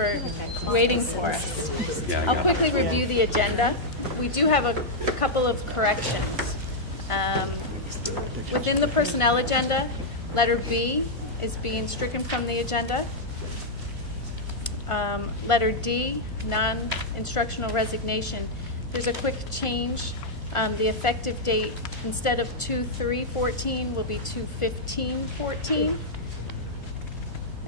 for waiting for us. Yeah, I I'll got quickly it. review the agenda. We do have a couple of corrections. Within the personnel agenda, letter B is being stricken from the agenda. Letter D, non-instructional resignation. There's a quick change. The effective date, instead of 2/3/14, will be 2/15/14.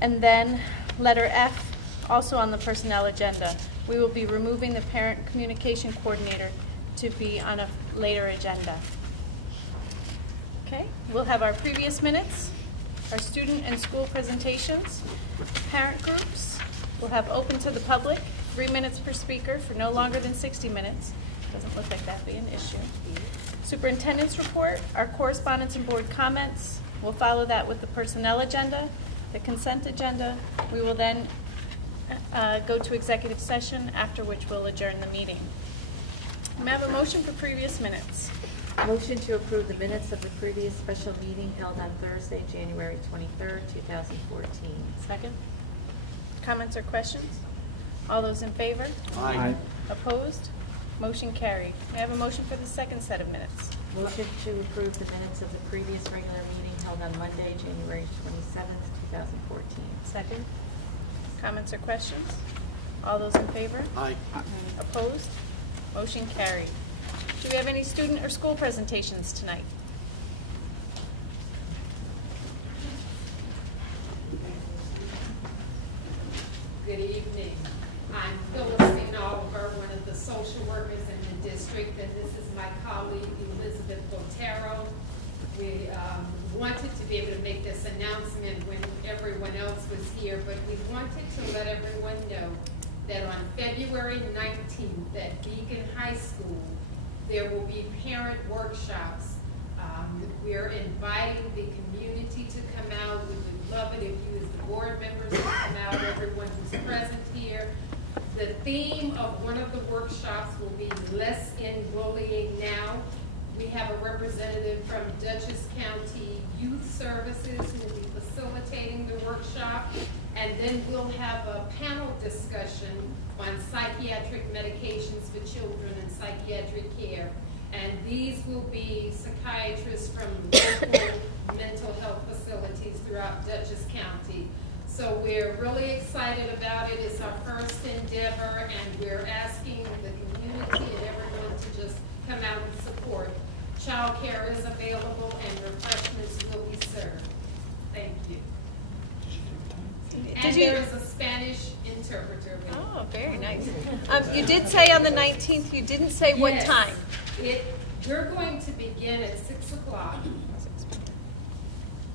And then letter F, also on the personnel agenda. We will be removing the parent communication coordinator to be on a later agenda. Okay, we'll have our previous minutes, our student and school presentations, parent groups. We'll have open to the public, 3 minutes per speaker for no longer than 60 minutes. Doesn't look like that'd be an issue. Superintendent's report, our correspondence and board comments. We'll follow that with the personnel agenda, the consent agenda. We will then go to executive session, after which we'll adjourn the meeting. May I have a motion for previous minutes? Motion to approve the minutes of the previous special meeting held on Thursday, January 23rd, 2014. Second. Comments or questions? All those in favor? Aye. Opposed? Motion carried. May I have a motion for the second set of minutes? Motion to approve the minutes of the previous regular meeting held on Monday, January 27th, 2014. Second. Comments or questions? All those in favor? Aye. Opposed? Motion carried. Do we have any student or school presentations tonight? Good evening. I'm Phyllis Oliver, one of the social workers in the district, and this is my colleague Elizabeth Botero. We wanted to be able to make this announcement when everyone else was here, but we wanted to let everyone know that on February 19th at Beacon High School, there will be parent workshops. We're inviting the community to come out. We would love it if you as the board members would come out, everyone who's present here. The theme of one of the workshops will be Less in Bullying Now. We have a representative from Dutchess County Youth Services who will be facilitating the workshop. And then we'll have a panel discussion on psychiatric medications for children and psychiatric care. And these will be psychiatrists from local mental health facilities throughout Dutchess County. So we're really excited about it. It's our first endeavor, and we're asking the community and everyone to just come out and support. Child care is available and refreshments will be served. Thank you. And there is a Spanish interpreter. Oh, very nice. You did say on the 19th, you didn't say what Yes. time. We're going to begin at 6 o'clock.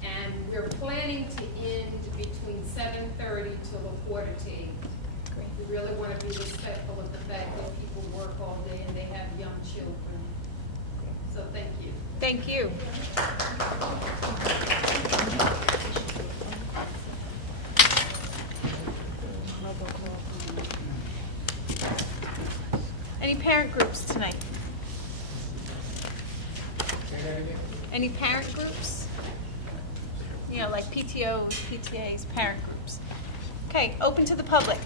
And we're planning to end between 7:30 till 7:45. Great. We really want to be respectful of the fact that people work all day and they have young children. So thank you. Thank you. Any parent groups tonight? Any parent groups? You know, like PTOs, PTAs, parent groups. Okay, open to the public.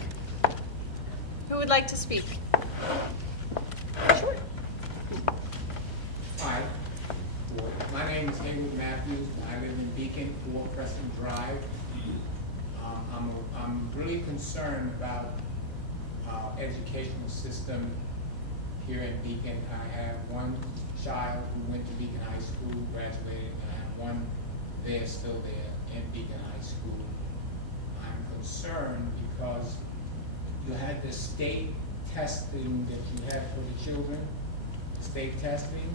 Who would like to speak? Sure. Hi, my name is Haywood Matthews. I live in Beacon, 4 Preston Drive. I'm really concerned about our educational system here in Beacon. I have one child who went to Beacon High School, graduated, and I have one there, still there, in Beacon High School. I'm concerned because you had the state testing that you had for the children, state testing,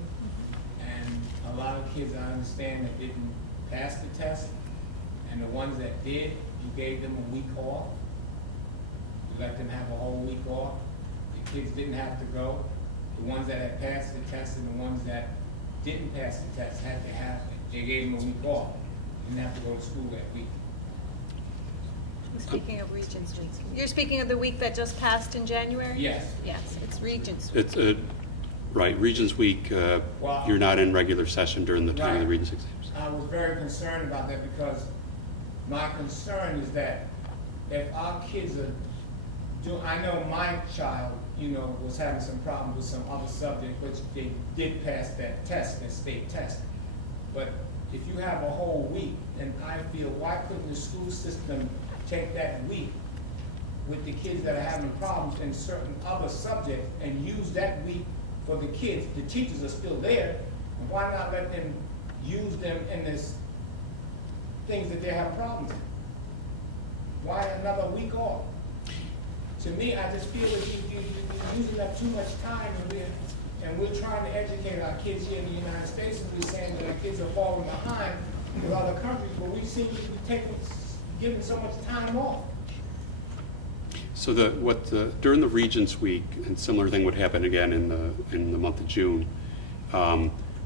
and a lot of kids, I understand, that didn't pass the test, and the ones that did, you gave them a week off. You let them have a whole week off. The kids didn't have to go. The ones that had passed the test and the ones that didn't pass the test had to have it. They gave them a week off. You didn't have to go to school that week. Speaking of Regents Week. You're speaking of the week that just passed in January? Yes. Yes, it's Regents Week. It's, right, Regents Week, Well, you're not in regular session during the time of the Right. Regents exams. I was very concerned about that because my concern is that if our kids are I know my child, you know, was having some problems with some other subject, which they did pass that test, that state test. But if you have a whole week, and I feel, why couldn't the school system take that week with the kids that are having problems in certain other subjects and use that week for the kids? The teachers are still there, and why not let them use them in this things that they have problems in? Why another week off? To me, I just feel that you're using up too much time, and we're trying to educate our kids here in the United States, and we're saying that our kids are falling behind with other countries, but we seem to be giving so much time off. So during the Regents Week, and similar thing would happen again in the month of June,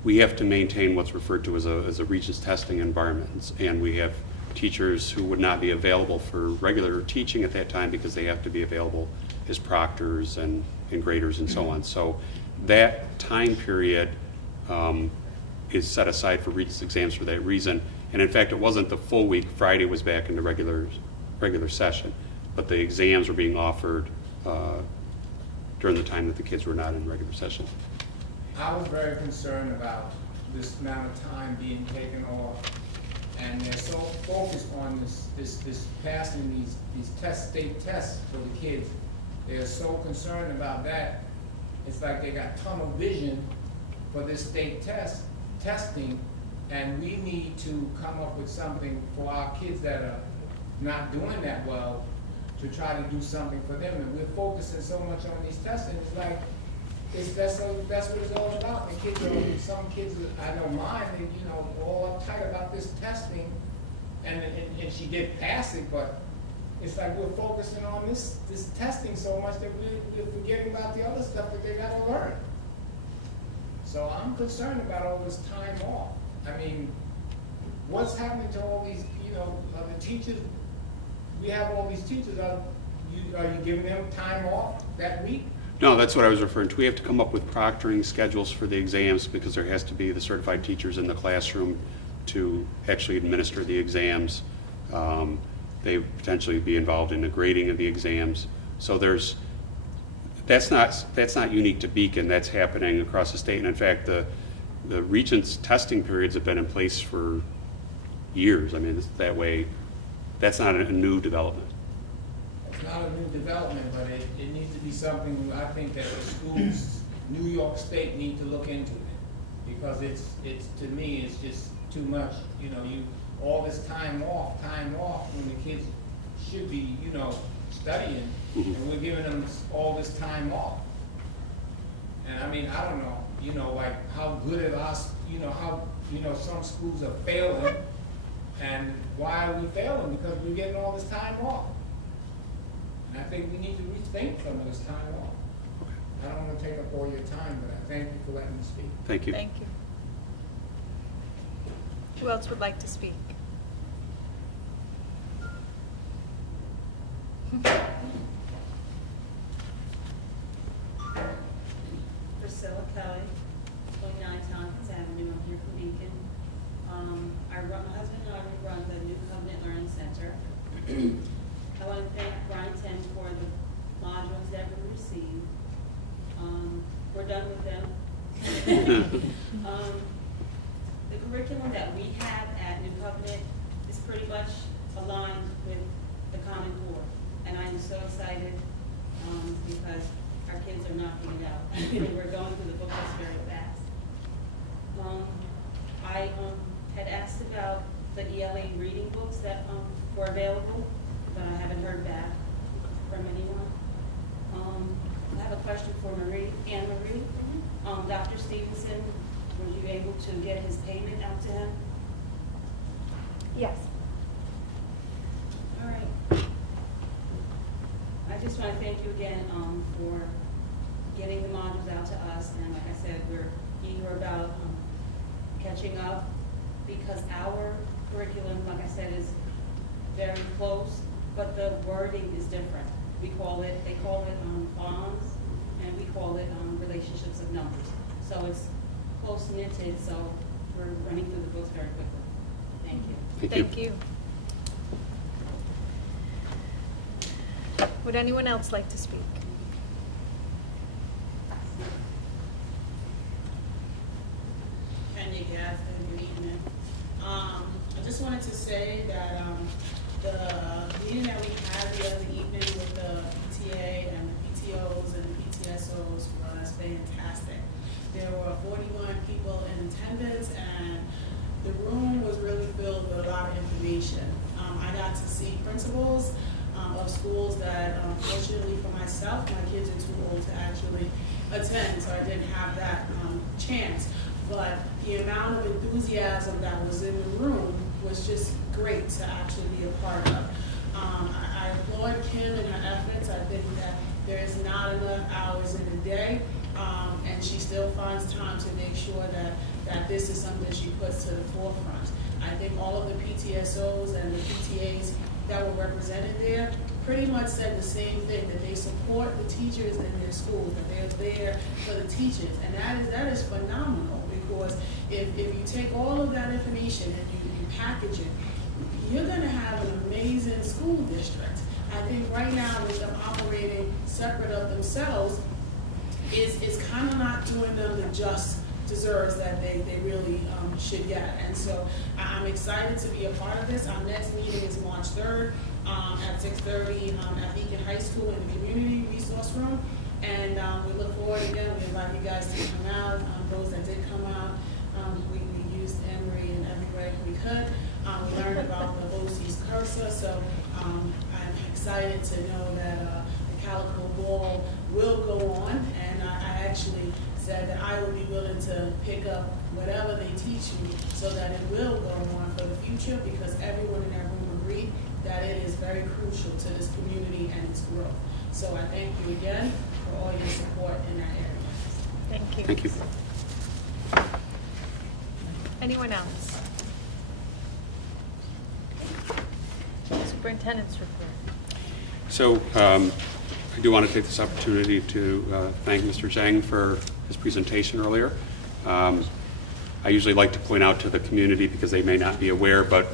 we have to maintain what's referred to as a Regents testing environment, and we have teachers who would not be available for regular teaching at that time because they have to be available as proctors and graders and so on. So that time period is set aside for Regents exams for that reason. And in fact, it wasn't the full week. Friday was back into regular session, but the exams were being offered during the time that the kids were not in regular session. I was very concerned about this amount of time being taken off, and they're so focused on this passing these state tests for the kids. They're so concerned about that. It's like they got tunnel vision for this state testing, and we need to come up with something for our kids that are not doing that well to try to do something for them. And we're focusing so much on these testing. It's like that's what it's all about. The kids are, some kids, I don't mind, they, you know, all uptight about this testing, and she did pass it, but it's like we're focusing on this testing so much that we're forgetting about the other stuff that they gotta learn. So I'm concerned about all this time off. I mean, what's happening to all these, you know, the teachers? We have all these teachers. Are you giving them time off that week? No, that's what I was referring to. We have to come up with proctoring schedules for the exams because there has to be the certified teachers in the classroom to actually administer the exams. They potentially be involved in the grading of the exams. So that's not unique to Beacon. That's happening across the state. And in fact, the Regents testing periods have been in place for years. I mean, it's that way. That's not a new development. It's not a new development, but it needs to be something I think that the schools, New York State, need to look into it, because it's to me it's just too much. You know, all this time off when the kids should be, you know, studying, and we're giving them all this time off. And I mean, I don't know, you know, like how good it us, you know, how, you know, some schools are failing, and why are we failing? Because we're getting all this time off. And I think we need to rethink some of this time off. I don't want to take up all your time, but I thank you for letting me speak. Thank you. Thank you. Who else would like to speak? Priscilla Kelly, 29 Tompkins Avenue, I'm here from Beacon. My husband and I run the New Covenant Learning Center. I want to thank Brian Tim for the modules that we received. We're done with them. The curriculum that we have at New Covenant is pretty much aligned with the Common Core. And I'm so excited because our kids are knocking it out. We're going through the book list very fast. I had asked about the ELA reading books that were available, but I haven't heard back from anyone. I have a question for Anne Marie. Dr. Stevenson, were you able to get his payment out to him? Yes. All right. I just want to thank you again for getting the modules out to us, and like I said, we're eager about catching up, because our curriculum, like I said, is very close, but the wording is different. They call it bonds, and we call it relationships of numbers. So it's close knitted, so we're running through the books very quickly. Thank you. Thank you. Thank you. Would anyone else like to speak? Kenya Gadsden, good evening. I just wanted to say that the meeting that we had the other evening with the PTA and the PTOs and the PTSOs was fantastic. There were 41 people in attendance, and the room was really filled with a lot of information. I got to see principals of schools that, fortunately for myself, my kids are too old to actually attend, so I didn't have that chance. But the amount of enthusiasm that was in the room was just great to actually be a part of. I applaud Kim and her efforts. I think that there is not enough hours in the day, and she still finds time to make sure that this is something she puts to the forefront. I think all of the PTSOs and the PTAs that were represented there pretty much said the same thing, that they support the teachers in their schools, that they're there for the teachers, and that is phenomenal, because if you take all of that information and you package it, you're going to have an amazing school district. I think right now with them operating separate of themselves is kind of not doing them the just deserves that they really should get. And so I'm excited to be a part of this. Our next meeting is March 3rd at 6:30 at Beacon High School in the community resource room. And we look forward again. We invite you guys to come out. Those that did come out, we used Emory in every way we could. We learned about the OC's cursor, so I'm excited to know that the Calico Ball will go on, and I actually said that I will be willing to pick up whatever they teach you so that it will go on for the future, because everyone in that room agreed that it is very crucial to this community and its growth. So I thank you again for all your support in that area. Thank you. Thank you. Anyone else? Superintendent's report. So I do want to take this opportunity to thank Mr. Zhang for his presentation earlier. I usually like to point out to the community, because they may not be aware, but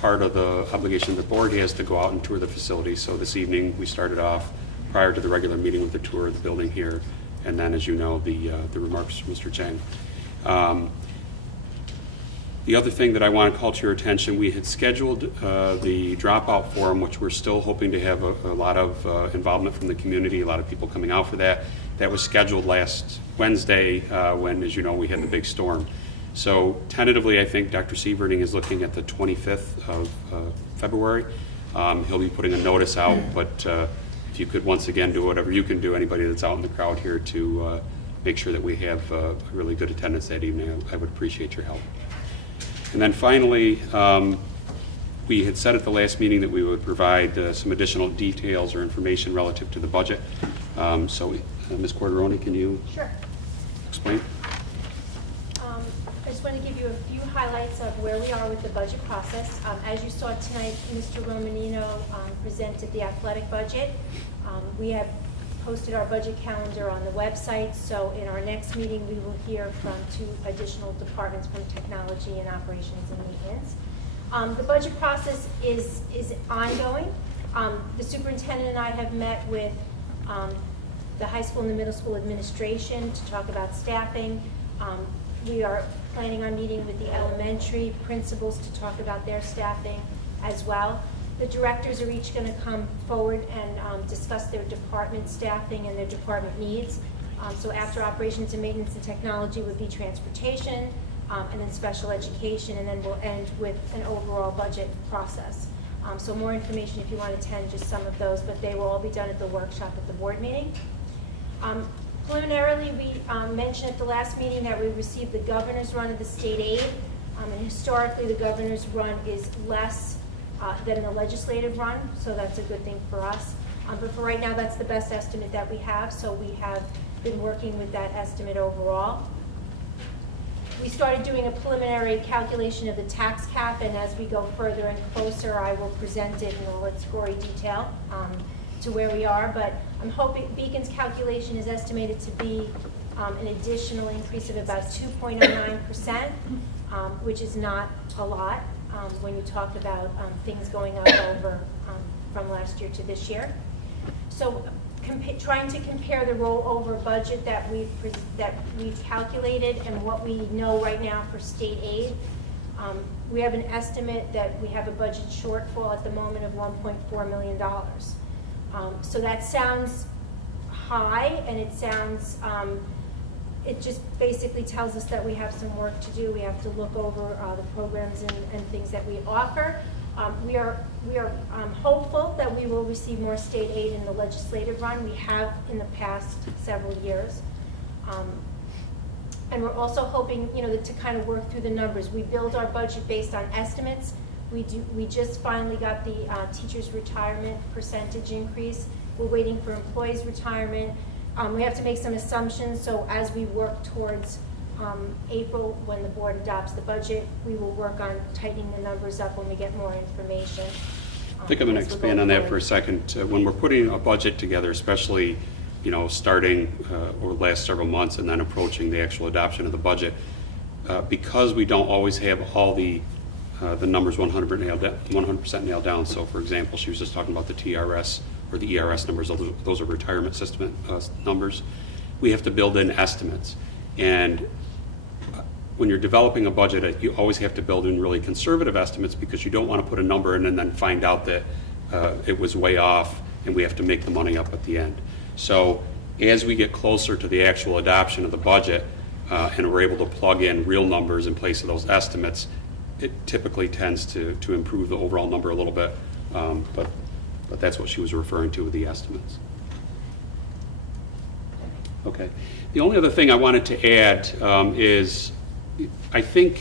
part of the obligation the board has to go out and tour the facility. So this evening we started off prior to the regular meeting with the tour of the building here, and then, as you know, the remarks from Mr. Zhang. The other thing that I want to call to your attention, we had scheduled the dropout forum, which we're still hoping to have a lot of involvement from the community, a lot of people coming out for that. That was scheduled last Wednesday when, as you know, we had the big storm. So tentatively, I think Dr. Sieverding is looking at the 25th of February. He'll be putting a notice out, but if you could once again do whatever you can do, anybody that's out in the crowd here, to make sure that we have really good attendance that evening, I would appreciate your help. And then finally, we had said at the last meeting that we would provide some additional details or information relative to the budget. So Ms. Corderoni, can you Sure. explain? I just want to give you a few highlights of where we are with the budget process. As you saw tonight, Mr. Romanino presented the athletic budget. We have posted our budget calendar on the website, so in our next meeting we will hear from 2 additional departments, from technology and operations and maintenance. The budget process is ongoing. The superintendent and I have met with the high school and the middle school administration to talk about staffing. We are planning on meeting with the elementary principals to talk about their staffing as well. The directors are each going to come forward and discuss their department staffing and their department needs. So after operations and maintenance and technology would be transportation, and then special education, and then we'll end with an overall budget process. So more information if you want to attend just some of those, but they will all be done at the workshop at the board meeting. Preliminarily, we mentioned at the last meeting that we received the governor's run of the state aid, and historically the governor's run is less than the legislative run, so that's a good thing for us. But for right now, that's the best estimate that we have, so we have been working with that estimate overall. We started doing a preliminary calculation of the tax cap, and as we go further and closer, I will present it in all its gory detail to where we are. But I'm hoping Beacon's calculation is estimated to be an additional increase of about 2.09%, which is not a lot when you talk about things going up over from last year to this year. So trying to compare the rollover budget that we've calculated and what we know right now for state aid, we have an estimate that we have a budget shortfall at the moment of $1.4 million. So that sounds high, and it sounds, it just basically tells us that we have some work to do. We have to look over the programs and things that we offer. We are hopeful that we will receive more state aid in the legislative run. We have in the past several years. And we're also hoping, to kind of work through the numbers. We build our budget based on estimates. We just finally got the teachers' retirement percentage increase. We're waiting for employees' retirement. We have to make some assumptions, so as we work towards April, when the board adopts the budget, we will work on tightening the numbers up when we get more information. I think I'm going to expand on that for a second. When we're putting a budget together, especially starting over the last several months and then approaching the actual adoption of the budget, because we don't always have all the numbers 100% nailed down. So, for example, she was just talking about the TRS or the ERS numbers. Those are retirement system numbers. We have to build in estimates. And when you're developing a budget, you always have to build in really conservative estimates because you don't want to put a number in and then find out that it was way off and we have to make the money up at the end. So as we get closer to the actual adoption of the budget and we're able to plug in real numbers in place of those estimates, it typically tends to improve the overall number a little bit. But that's what she was referring to with the estimates. Okay. The only other thing I wanted to add is I think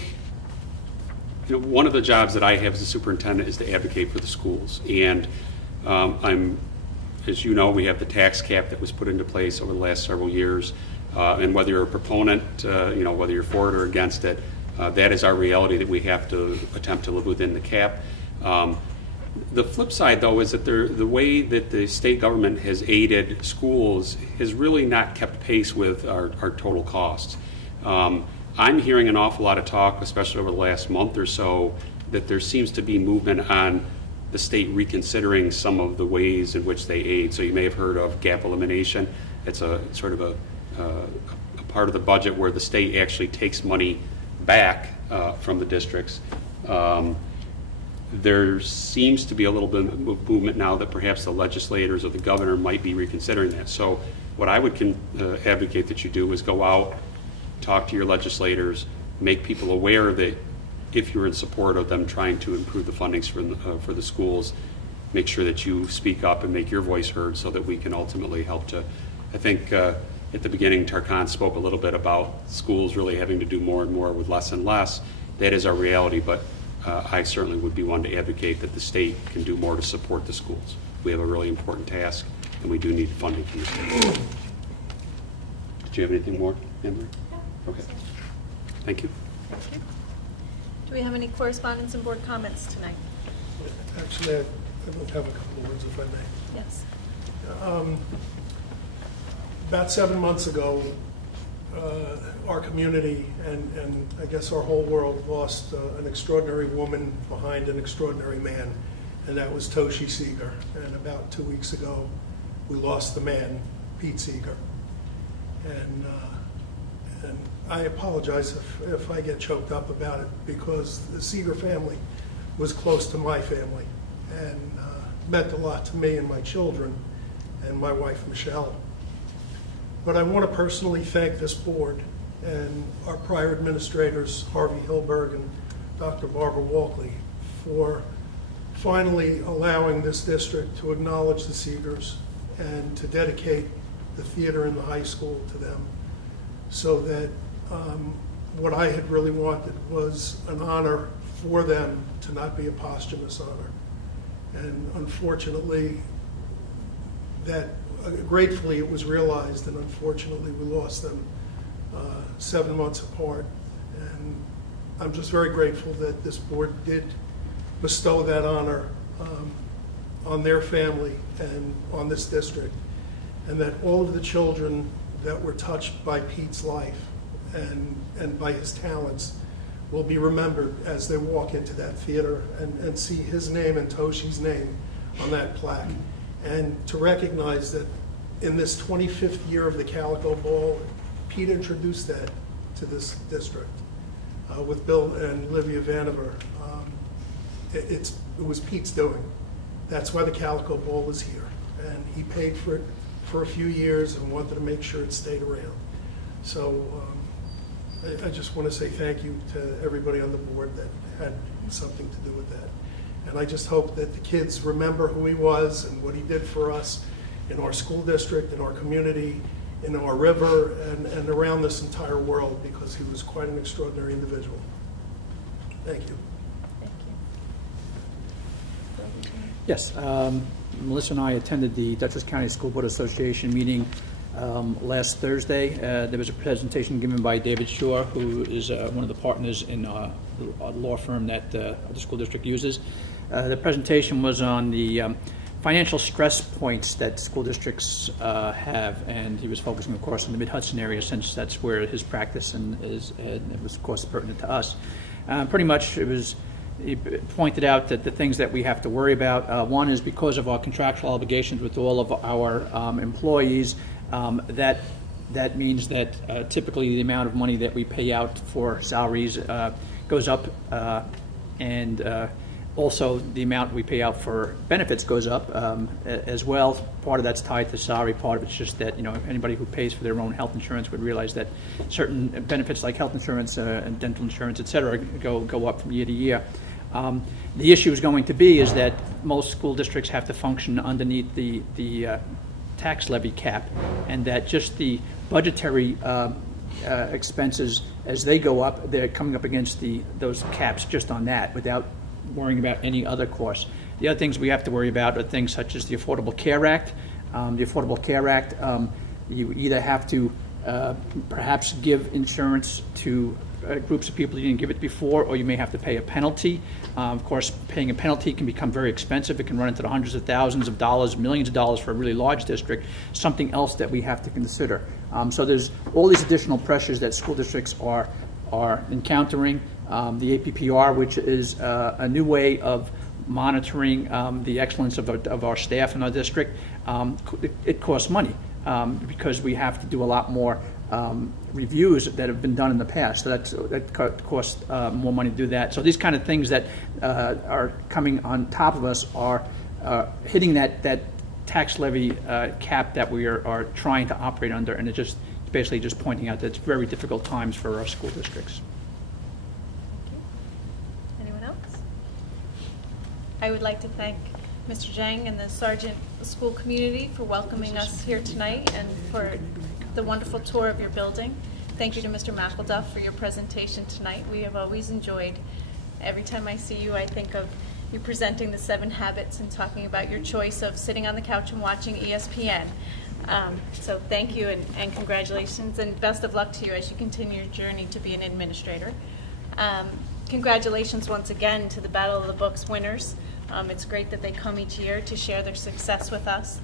one of the jobs that I have as a superintendent is to advocate for the schools. And as you know, we have the tax cap that was put into place over the last several years. And whether you're a proponent, whether you're for it or against it, that is our reality that we have to attempt to live within the cap. The flip side, though, is that the way that the state government has aided schools has really not kept pace with our total costs. I'm hearing an awful lot of talk, especially over the last month or so, that there seems to be movement on the state reconsidering some of the ways in which they aid. So you may have heard of gap elimination. It's a sort of a part of the budget where the state actually takes money back from the districts. There seems to be a little bit of movement now that perhaps the legislators or the governor might be reconsidering that. So what I would advocate that you do is go out, talk to your legislators, make people aware that if you're in support of them trying to improve the fundings for the schools, make sure that you speak up and make your voice heard so that we can ultimately help to, I think at the beginning Tarkan spoke a little bit about schools really having to do more and more with less and less. That is our reality, but I certainly would be one to advocate that the state can do more to support the schools. We have a really important task, and we do need funding from the state. Did you have anything more, Anne-Marie? No. Okay. Thank you. Thank you. Do we have any correspondence and board comments tonight? Actually, I have a couple of words, if I may. Yes. About 7 months ago, our community and I guess our whole world lost an extraordinary woman behind an extraordinary man, and that was Toshi Seeger. And about 2 weeks ago, we lost the man, Pete Seeger. And I apologize if I get choked up about it, because the Seeger family was close to my family and meant a lot to me and my children and my wife, Michelle. But I want to personally thank this board and our prior administrators, Harvey Hilberg and Dr. Barbara Walkley, for finally allowing this district to acknowledge the Seegers and to dedicate the theater in the high school to them, so that what I had really wanted was an honor for them to not be a posthumous honor. And unfortunately, gratefully it was realized, and unfortunately we lost them 7 months apart. And I'm just very grateful that this board did bestow that honor on their family and on this district, and that all of the children that were touched by Pete's life and by his talents will be remembered as they walk into that theater and see his name and Toshi's name on that plaque. and to recognize that in this 25th year of the Calico Bowl, Pete introduced that to this district with Bill and Livia Vanover. It was Pete's doing. That's why the Calico Bowl was here. And he paid for it for a few years and wanted to make sure it stayed around. So I just want to say thank you to everybody on the board that had something to do with that. And I just hope that the kids remember who he was and what he did for us in our school district, in our community, in our river, and around this entire world, because he was quite an extraordinary individual. Thank you. Thank you. Yes, Melissa and I attended the Dutchess County School Board Association meeting last Thursday. There was a presentation given by David Shore, who is one of the partners in the law firm that the school district uses. The presentation was on the financial stress points that school districts have, and he was focusing, of course, on the Mid-Hudson area, since that's where his practice and it was, of course, pertinent to us. Pretty much, he pointed out that the things that we have to worry about, one is because of our contractual obligations with all of our employees, that means that typically the amount of money that we pay out for salaries goes up, and also the amount we pay out for benefits goes up as well. Part of that's tied to salary, part of it's just that, anybody who pays for their own health insurance would realize that certain benefits like health insurance and dental insurance, et cetera, go up from year to year. The issue is going to be is that most school districts have to function underneath the tax levy cap, and that just the budgetary expenses, as they go up, they're coming up against those caps just on that, without worrying about any other costs. The other things we have to worry about are things such as the Affordable Care Act. The Affordable Care Act, you either have to perhaps give insurance to groups of people you didn't give it before, or you may have to pay a penalty. Of course, paying a penalty can become very expensive. It can run into the hundreds of thousands of dollars, millions of dollars for a really large district, something else that we have to consider. So there's all these additional pressures that school districts are encountering. The APPR, which is a new way of monitoring the excellence of our staff in our district, it costs money because we have to do a lot more reviews that have been done in the past. So that costs more money to do that. So these kind of things that are coming on top of us are hitting that tax levy cap that we are trying to operate under, and it's basically just pointing out that it's very difficult times for our school districts. Anyone else? I would like to thank Mr. Zhang and the Sargent School community for welcoming us here tonight and for the wonderful tour of your building. Thank you to Mr. McElduff for your presentation tonight. We have always enjoyed. Every time I see you, I think of you presenting the 7 habits and talking about your choice of sitting on the couch and watching ESPN. So thank you and congratulations, and best of luck to you as you continue your journey to be an administrator. Congratulations once again to the Battle of the Books winners. It's great that they come each year to share their success with us.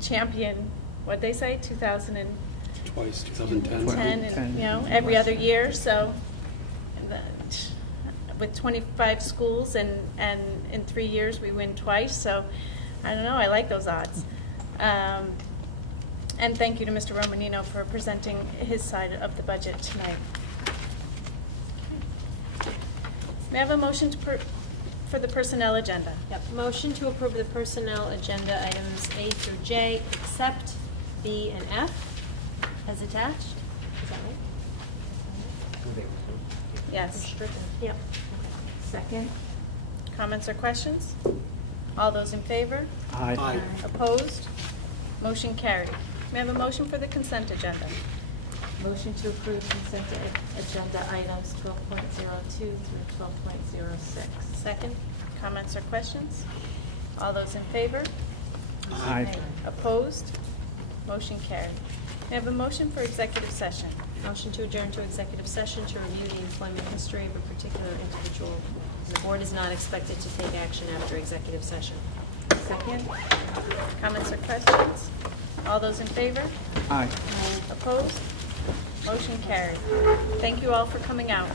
Champion, what'd they say, 2010, Twice, 2010. and every other year. So with 25 schools and in 3 years we win twice. So I don't know, I like those odds. And thank you to Mr. Romanino for presenting his side of the budget tonight. May I have a motion for the personnel agenda? Yep, motion to approve the personnel agenda items A through J, except B and F as attached. Is that right? Yes. Yep. Second? Comments or questions? All those in favor? Aye. Opposed? Motion carried. May I have a motion for the consent agenda? Motion to approve consent agenda items 12.02 through 12.06. Second. Comments or questions? All those in favor? Aye. Opposed? Motion carried. May I have a motion for executive session? Motion to adjourn to executive session to review the employment history of a particular individual. The board is not expected to take action after executive session. Second? Comments or questions? All those in favor? Aye. Opposed? Motion carried. Thank you all for coming out.